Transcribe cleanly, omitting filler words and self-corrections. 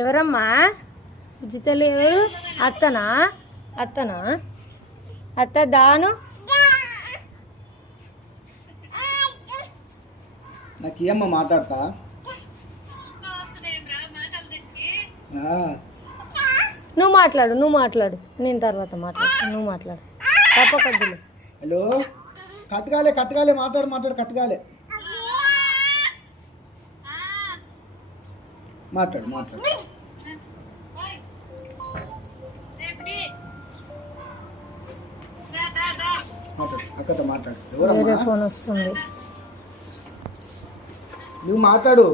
ఎవరమ్మా బుజ్జితల్లి? ఎవరు? అత్తనా? అత్తనా? అత్త దాను నాకు ఏమ్మా మాట్లాడతా? నువ్వు మాట్లాడు, నేను తర్వాత మాట్లాడు. నువ్వు మాట్లాడు తప్పకద్దులు. హలో, కట్టగాలే మాట్లాడు కట్టగాలే మాట్లాడు అక్కతో మాట్లాడు. వేరే ఫోన్ వస్తుంది. నువ్వు మాట్లాడు.